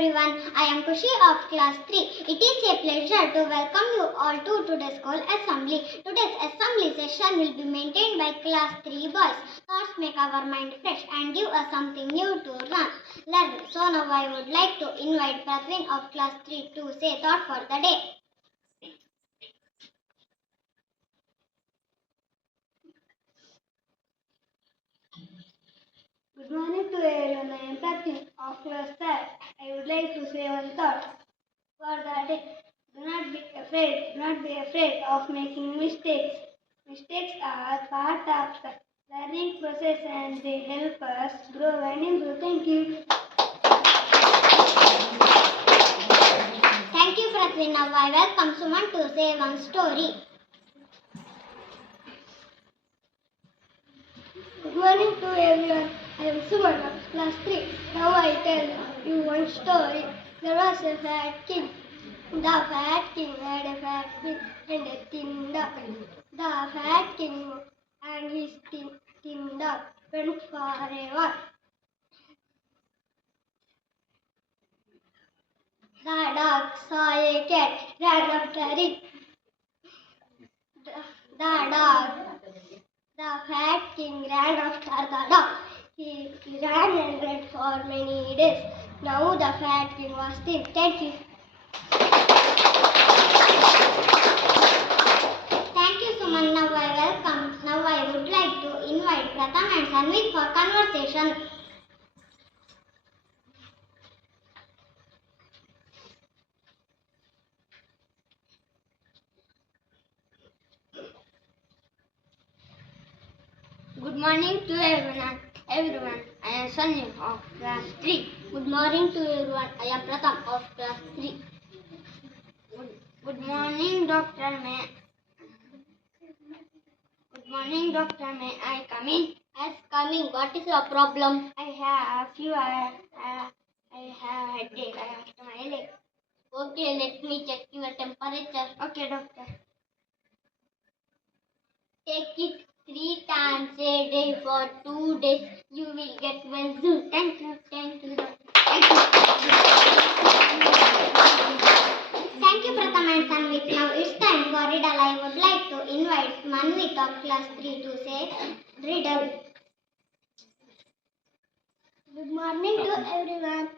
everyone. I am Kushi of class 3. It is a pleasure to welcome you all to today's school assembly. Today's assembly session will be maintained by class 3 boys. Thoughts make our mind fresh and give us something new to learn. So now I would like to invite Prathvin of class 3 to say thought for the day. Good morning to everyone. I am Prathvin of class 3. I would like to say one thought for the day. Do not be afraid. Do not be afraid of making mistakes. Mistakes are part of the learning process and they help us grow and improve. Thank you. Thank you, Prathvin. Now I welcome Suman to say one story. Good morning to everyone. I am Suman of class 3. Now I tell you one story. There was a fat king. The fat king had a fat pig and a thin duck. The fat king and his thin duck went for a walk. The dog saw a cat, ran after it. The fat king ran after the dog. He ran and ran for many days. Now the fat king was thin. Thank you. Thank you, Suman. Now I would like to invite Pratham and Sanvit for conversation. Good morning to everyone. I am Sunny of class 3. Good morning to everyone. I am Pratham of class 3. Good morning, doctor. May I come in? As coming, what is your problem? I have fever. I have headache. I have my leg. Okay, let me check your temperature. Okay, doctor. Take it 3 times a day for 2 days. You will get well soon. Thank you, doctor. Thank you, Pratham and Sanvit. Now it's time for riddle. I would like to invite Manvit of class 3 to say riddle. Good morning to everyone.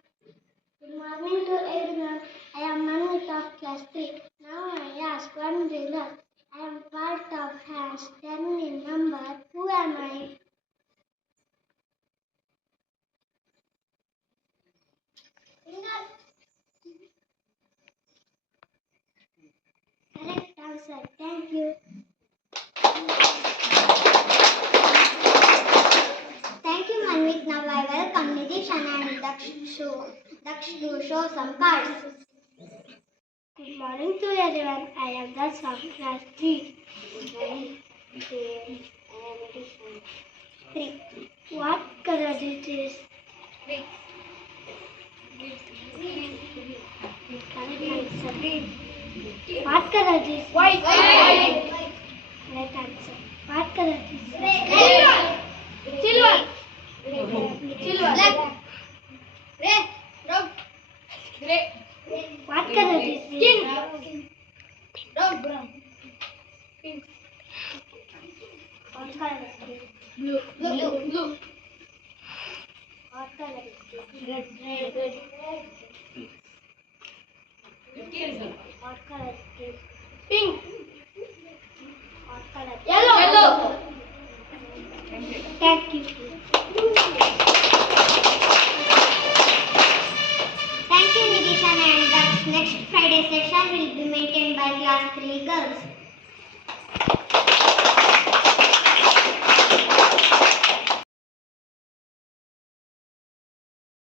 I am Manvit of class 3. Now I ask one riddle. I am part of hands. Tell me number. Who am I? Correct answer. Thank you. Thank you, Manvit. Now I welcome Nidishan and Daksh to show some cards. Good morning to everyone. I am Daksh of class 3. Good morning to everyone. I am Edison. 3. What color is this? Green. Correct answer. Green. What color is this? White. Correct answer. What color is this? Silver. Black. Red. Brown. Gray. What color is this? Pink. Dark brown. Pink. What color is this? Blue. What color is this? Red. What color is this? Pink. What color is this? Yellow. Thank you. Thank you, Nidishan and Daksh. Next Friday session will be maintained by class 3 girls.